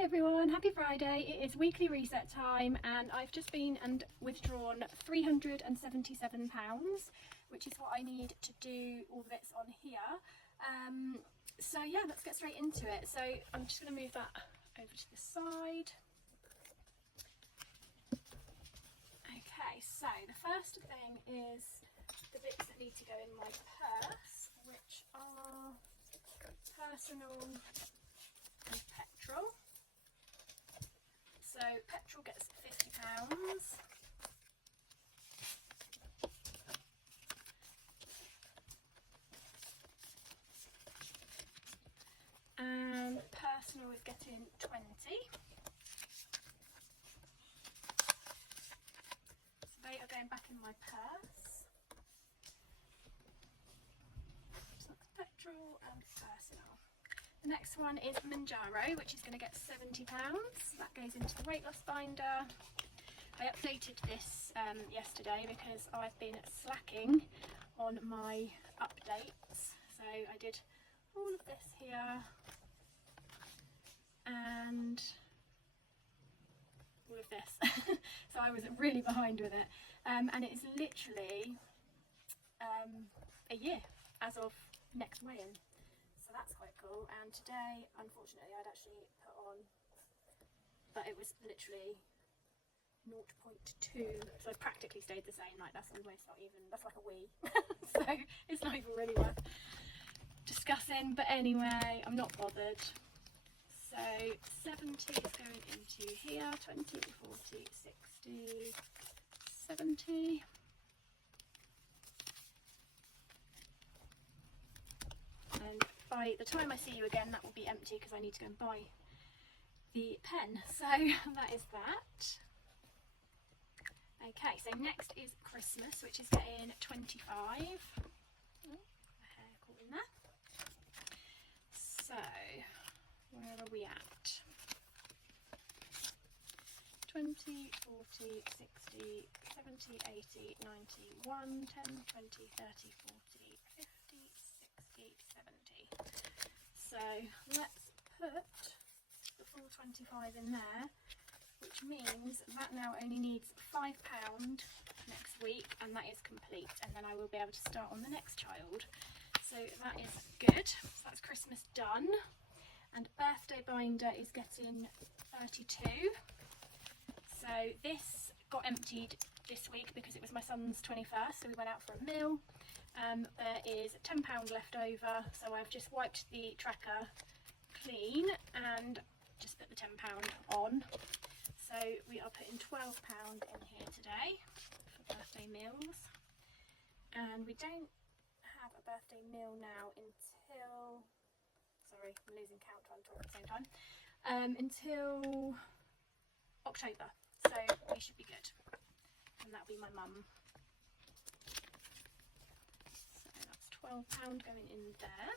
Hi everyone, happy Friday. It is weekly reset time and I've just been and withdrawn £377, which is what I need to do all the bits on here. So yeah, let's get straight into it. So I'm just going to move that over to the side. Okay, so the first thing is the bits that need to go in my purse, which are personal and petrol. So petrol gets £50. And personal is getting 20. So they are going back in my purse. So that's petrol and personal. The next one is Manjaro, which is going to get £70. That goes into the weight loss binder. I updated this yesterday because I've been slacking on my updates. So I did all of this here and all of this. So I was really behind with it. And it is literally a year as of next weigh-in. So that's quite cool. And today, unfortunately, I'd actually put on, but it was literally 0.2, so I practically stayed the same. Like that's almost not even, that's like a wee. So it's not even really worth discussing. But anyway, I'm not bothered. So 70 is going into here, 20, 40, 60, 70. And by the time I see you again, that will be empty because I need to go and buy the pen. So that is that. Okay, so next is Christmas, which is getting 25. Oh, the hair caught in there. So where are we at? 20, 40, 60, 70, 80, 90, 1, 10, 20, 30, 40, 50, 60, 70. So let's put the full 25 in there, which means that now only needs £5 next week, and that is complete, and then I will be able to start on the next child. So that is good. So that's Christmas done. And birthday binder is getting 32. So this got emptied this week because it was my son's 21st, so we went out for a meal. There is £10 left over, so I've just wiped the tracker clean and just put the £10 on. So we are putting £12 in here today for birthday meals. And we don't have a birthday meal now until, sorry, I'm losing count trying to talk at the same time, until October. So we should be good. And that'll be my mum. So that's £12 going in there.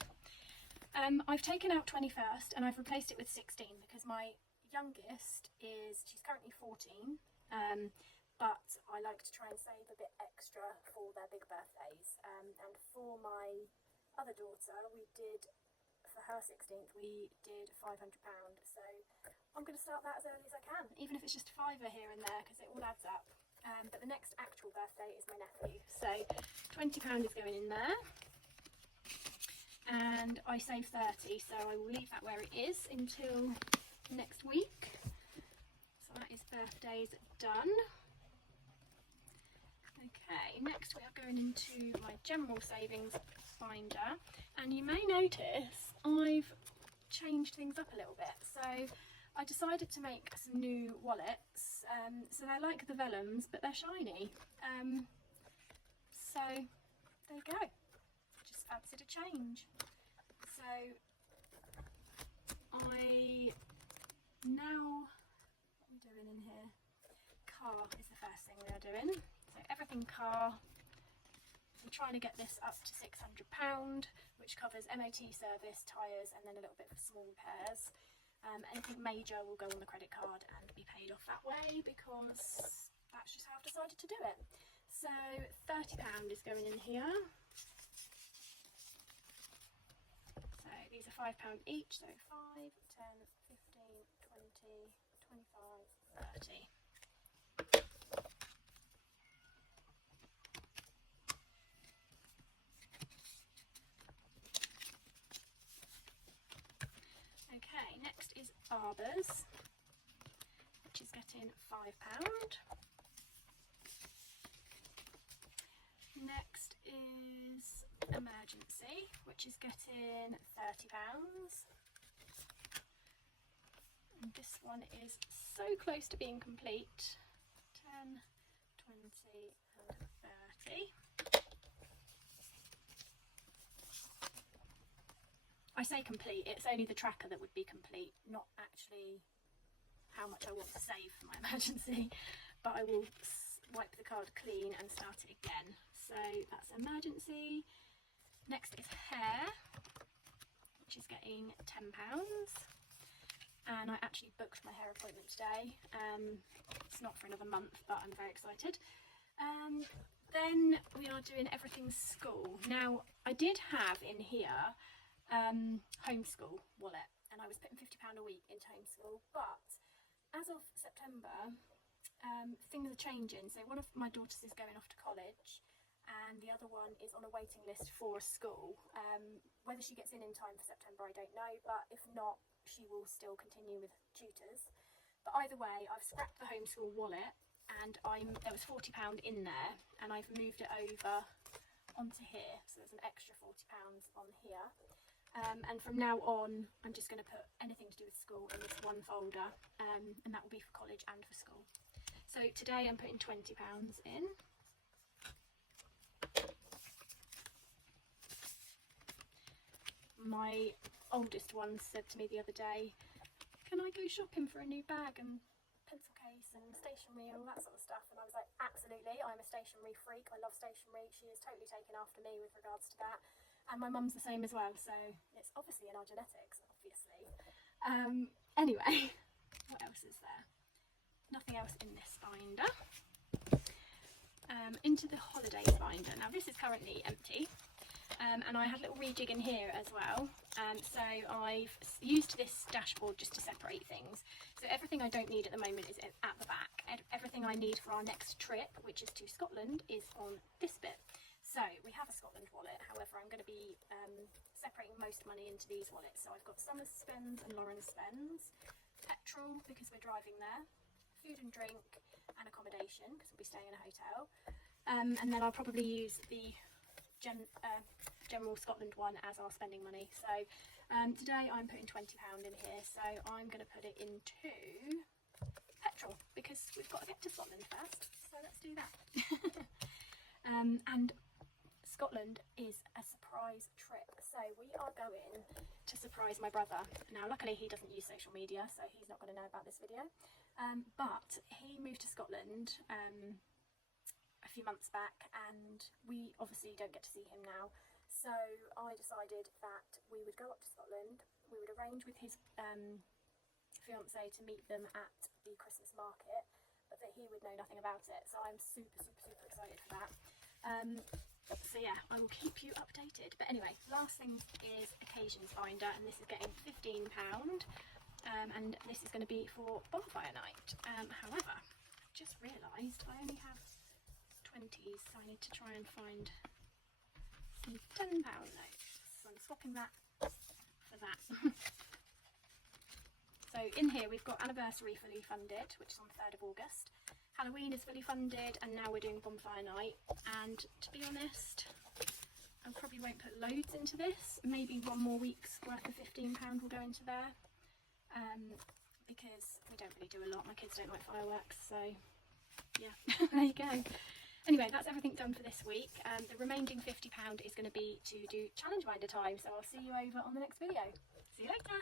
I've taken out 21st and I've replaced it with 16 because my youngest she's currently 14, but I like to try and save a bit extra for their big birthdays. And for my other daughter, for her 16th, we did £500. So I'm going to start that as early as I can, even if it's just a fiver here and there, because it all adds up. But the next actual birthday is my nephew, so £20 is going in there. And I save 30, so I will leave that where it is until next week. So that is birthdays done. Okay, next we are going into my general savings binder, and you may notice I've changed things up a little bit. So I decided to make some new wallets. So they're like the vellums, but they're shiny. So there you go. Just adds it a change. So I now, what are we doing in here? Car is the first thing we are doing. So everything car. I'm trying to get this up to £600, which covers MOT service, tyres, and then a little bit for small repairs. Anything major will go on the credit card and be paid off that way because that's just how I've decided to do it. So £30 is going in here. So these are £5 each, so 5, 10, 15, 20, 25, 30. Okay, next is Barbers, which is getting £5. Next is Emergency, which is getting £30. And this one is so close to being complete. 10, 20 and 30. I say complete, it's only the tracker that would be complete, not actually how much I want to save for my emergency, but I will wipe the card clean and start it again. So that's Emergency. Next is Hair, which is getting £10. And I actually booked my hair appointment today. It's not for another month, but I'm very excited. Then we are doing Everything's School. Now, I did have in here homeschool wallet, and I was putting £50 a week into homeschool, but as of September, things are changing. So one of my daughters is going off to college, and the other one is on a waiting list for a school. Whether she gets in time for September, I don't know, but if not, she will still continue with tutors. But either way, I've scrapped the homeschool wallet, and there was £40 in there, and I've moved it over onto here, so there's an extra £40 on here. And from now on, I'm just going to put anything to do with school in this one folder, and that will be for college and for school. So today I'm putting £20 in. My oldest one said to me the other day, can I go shopping for a new bag and pencil case and stationery and all that sort of stuff? And I was like, absolutely, I'm a stationery freak, I love stationery. She is totally taken after me with regards to that. And my mum's the same as well, so it's obviously in our genetics, obviously. Anyway, what else is there? Nothing else in this binder. Into the holidays binder. Now this is currently empty, and I had a little rejig in here as well. So I've used this dashboard just to separate things. So everything I don't need at the moment is at the back. Everything I need for our next trip, which is to Scotland, is on this bit. So we have a Scotland wallet, however I'm going to be separating most money into these wallets. So I've got Summer's spends and Lauren's spends, petrol because we're driving there, food and drink and accommodation because we'll be staying in a hotel, and then I'll probably use the general Scotland one as our spending money. So today I'm putting £20 in here, so I'm going to put it into petrol because we've got to get to Scotland first, so let's do that. And Scotland is a surprise trip, so we are going to surprise my brother. Now luckily he doesn't use social media, so he's not going to know about this video, but he moved to Scotland a few months back, and we obviously don't get to see him now, so I decided that we would go up to Scotland, we would arrange with his fiance to meet them at the Christmas market, but that he would know nothing about it, so I'm super excited for that. So yeah, I will keep you updated. But anyway, last thing is Occasions binder, and this is getting £15, and this is going to be for bonfire night. However, I've just realised I only have 20s, so I need to try and find some £10 notes. So I'm swapping that for that. So in here we've got Anniversary fully funded, which is on the 3rd of August. Halloween is fully funded, and now we're doing bonfire night. And to be honest, I probably won't put loads into this. Maybe one more week's worth of £15 will go into there, because we don't really do a lot. My kids don't like fireworks, so yeah, there you go. Anyway, that's everything done for this week. The remaining £50 is going to be to do challenge binder time, so I'll see you over on the next video. See you later.